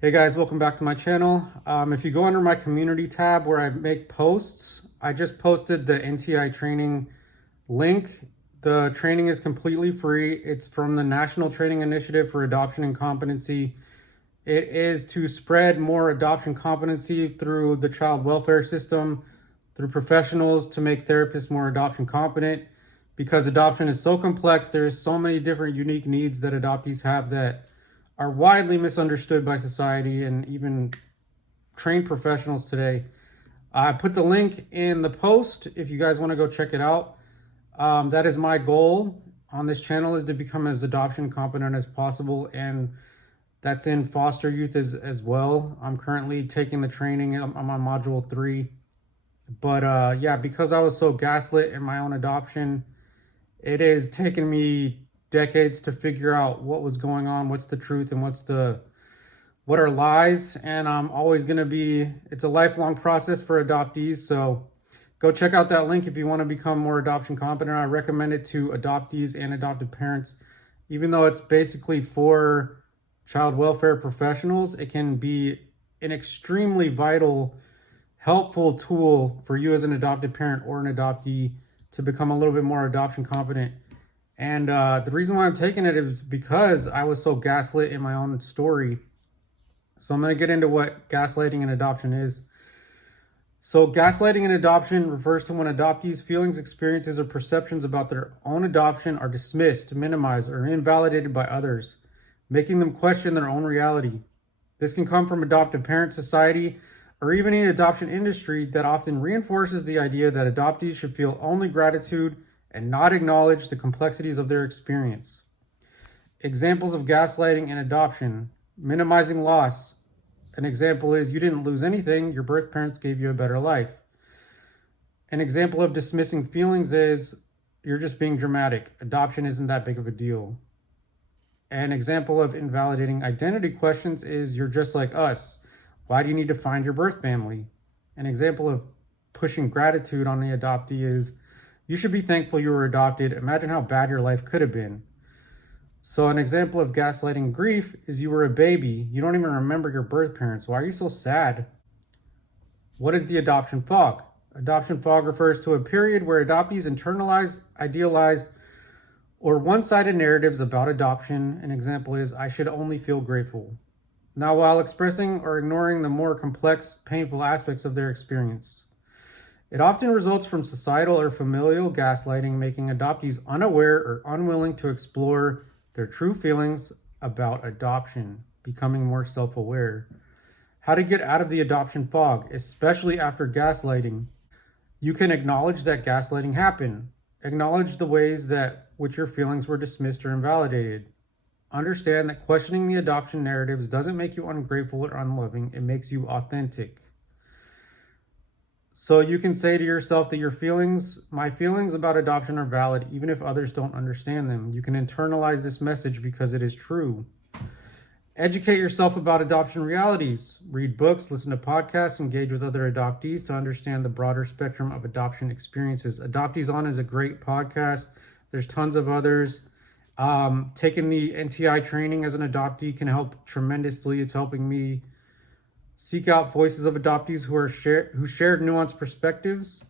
Hey guys, welcome back to my channel. If you go under my community tab where I make posts, I just posted the NTI training link. The training is completely free. It's from the National Training Initiative for Adoption and Competency. It is to spread more adoption competency through the child welfare system, through professionals to make therapists more adoption competent. Because adoption is so complex, there's so many different unique needs that adoptees have that are widely misunderstood by society and even trained professionals today. I put the link in the post if you guys want to go check it out. That is my goal on this channel, is to become as adoption competent as possible, and that's in foster youth as well. I'm currently taking the training. I'm on module 3. But yeah, because I was so gaslit in my own adoption, it has taken me decades to figure out what was going on, what's the truth, and what are lies. And I'm always going to be, it's a lifelong process for adoptees. So go check out that link if you want to become more adoption competent. I recommend it to adoptees and adopted parents. Even though it's basically for child welfare professionals, it can be an extremely vital, helpful tool for you as an adopted parent or an adoptee to become a little bit more adoption competent. And the reason why I'm taking it is because I was so gaslit in my own story. So I'm going to get into what gaslighting in adoption is. So gaslighting in adoption refers to when adoptees' feelings, experiences, or perceptions about their own adoption are dismissed, minimized, or invalidated by others, making them question their own reality. This can come from adoptive parent society or even the adoption industry that often reinforces the idea that adoptees should feel only gratitude and not acknowledge the complexities of their experience. Examples of gaslighting in adoption: minimizing loss. An example is, you didn't lose anything, your birth parents gave you a better life. An example of dismissing feelings is, you're just being dramatic, adoption isn't that big of a deal. An example of invalidating identity questions is, you're just like us, why do you need to find your birth family? An example of pushing gratitude on the adoptee is, you should be thankful you were adopted. Imagine how bad your life could have been. So an example of gaslighting grief is, you were a baby. You don't even remember your birth parents. Why are you so sad? What is the adoption fog? Adoption fog refers to a period where adoptees internalize, idealized, or one-sided narratives about adoption. An example is, I should only feel grateful. Now, while expressing or ignoring the more complex, painful aspects of their experience. It often results from societal or familial gaslighting, making adoptees unaware or unwilling to explore their true feelings about adoption, becoming more self-aware. How to get out of the adoption fog, especially after gaslighting. You can acknowledge that gaslighting happened. Acknowledge the ways that which your feelings were dismissed or invalidated. Understand that questioning the adoption narratives doesn't make you ungrateful or unloving. It makes you authentic. So you can say to yourself that my feelings about adoption are valid, even if others don't understand them. You can internalize this message because it is true. Educate yourself about adoption realities. Read books, listen to podcasts, engage with other adoptees to understand the broader spectrum of adoption experiences. Adoptees On is a great podcast. There's tons of others. Taking the NTI training as an adoptee can help tremendously. It's helping me seek out voices of adoptees who shared nuanced perspectives.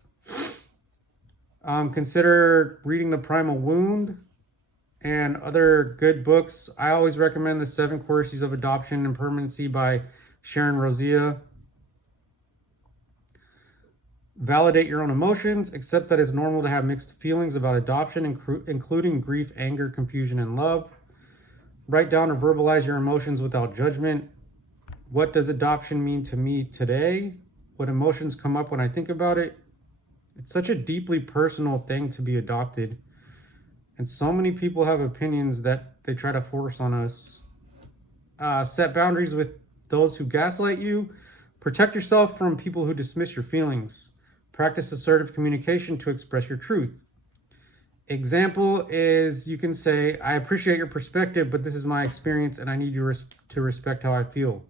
Consider reading The Primal Wound and other good books. I always recommend The 7 Quirks of Adoption and Permanency by Sharon Rosier. Validate your own emotions. Accept that it's normal to have mixed feelings about adoption, including grief, anger, confusion, and love. Write down or verbalize your emotions without judgment. What does adoption mean to me today? What emotions come up when I think about it? It's such a deeply personal thing to be adopted. And so many people have opinions that they try to force on us. Set boundaries with those who gaslight you. Protect yourself from people who dismiss your feelings. Practice assertive communication to express your truth. Example is, you can say, I appreciate your perspective, but this is my experience and I need you to respect how I feel.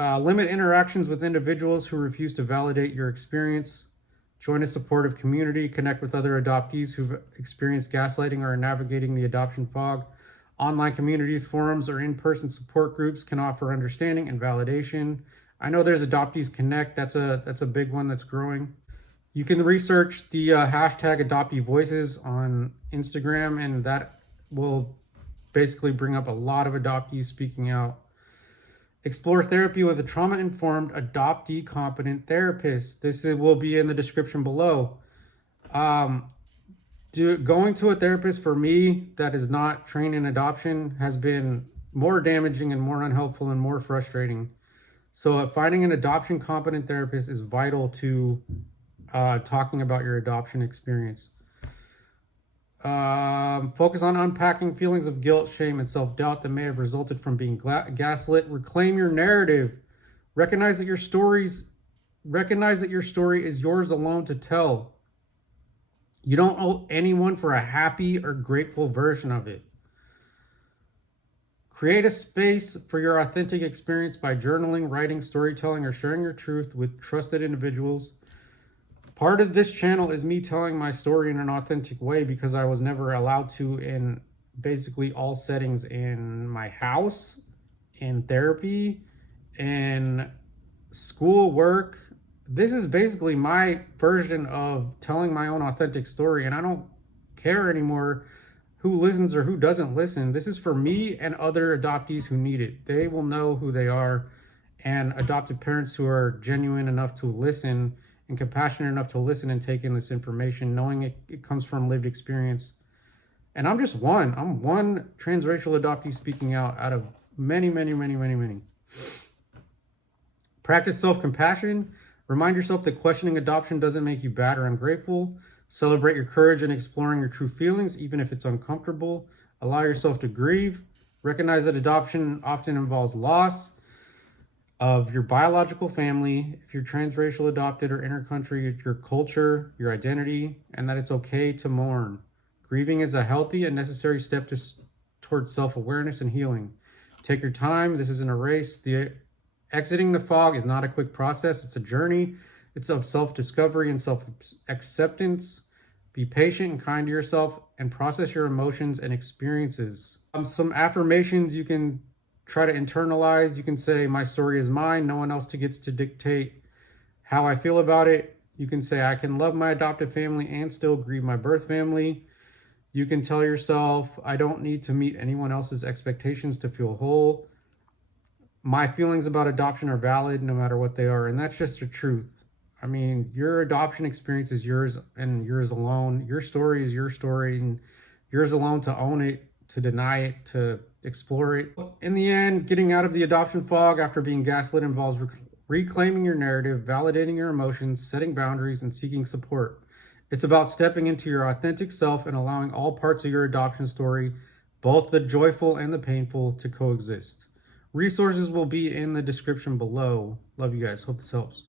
Limit interactions with individuals who refuse to validate your experience. Join a supportive community. Connect with other adoptees who've experienced gaslighting or are navigating the adoption fog. Online communities, forums, or in-person support groups can offer understanding and validation. I know there's Adoptees Connect. That's a big one that's growing. You can research the hashtag Adoptee Voices on Instagram, and that will basically bring up a lot of adoptees speaking out. Explore therapy with a trauma-informed, adoptee competent therapist. This will be in the description below. Going to a therapist for me that is not trained in adoption has been more damaging and more unhelpful and more frustrating. So finding an adoption competent therapist is vital to talking about your adoption experience. Focus on unpacking feelings of guilt, shame, and self-doubt that may have resulted from being gaslit. Reclaim your narrative. Recognize that your story is yours alone to tell. You don't owe anyone for a happy or grateful version of it. Create a space for your authentic experience by journaling, writing, storytelling, or sharing your truth with trusted individuals. Part of this channel is me telling my story in an authentic way because I was never allowed to in basically all settings, in my house, in therapy, in school, work. This is basically my version of telling my own authentic story, and I don't care anymore who listens or who doesn't listen. This is for me and other adoptees who need it. They will know who they are, and adoptive parents who are genuine enough to listen and compassionate enough to listen and take in this information, knowing it comes from lived experience. And I'm just one. I'm one transracial adoptee speaking out of many, many, many, many, many. Practice self-compassion. Remind yourself that questioning adoption doesn't make you bad or ungrateful. Celebrate your courage in exploring your true feelings, even if it's uncomfortable. Allow yourself to grieve. Recognize that adoption often involves loss of your biological family, if you're transracial, adopted, or intercountry, your culture, your identity, and that it's okay to mourn. Grieving is a healthy and necessary step towards self-awareness and healing. Take your time. This isn't a race. Exiting the fog is not a quick process. It's a journey. It's of self-discovery and self-acceptance. Be patient and kind to yourself and process your emotions and experiences. Some affirmations you can try to internalize. You can say, my story is mine. No one else gets to dictate how I feel about it. You can say, I can love my adopted family and still grieve my birth family. You can tell yourself, I don't need to meet anyone else's expectations to feel whole. My feelings about adoption are valid no matter what they are. And that's just the truth. I mean, your adoption experience is yours and yours alone. Your story is your story and yours alone to own it, to deny it, to explore it. In the end, getting out of the adoption fog after being gaslit involves reclaiming your narrative, validating your emotions, setting boundaries, and seeking support. It's about stepping into your authentic self and allowing all parts of your adoption story, both the joyful and the painful, to coexist. Resources will be in the description below. Love you guys. Hope this helps.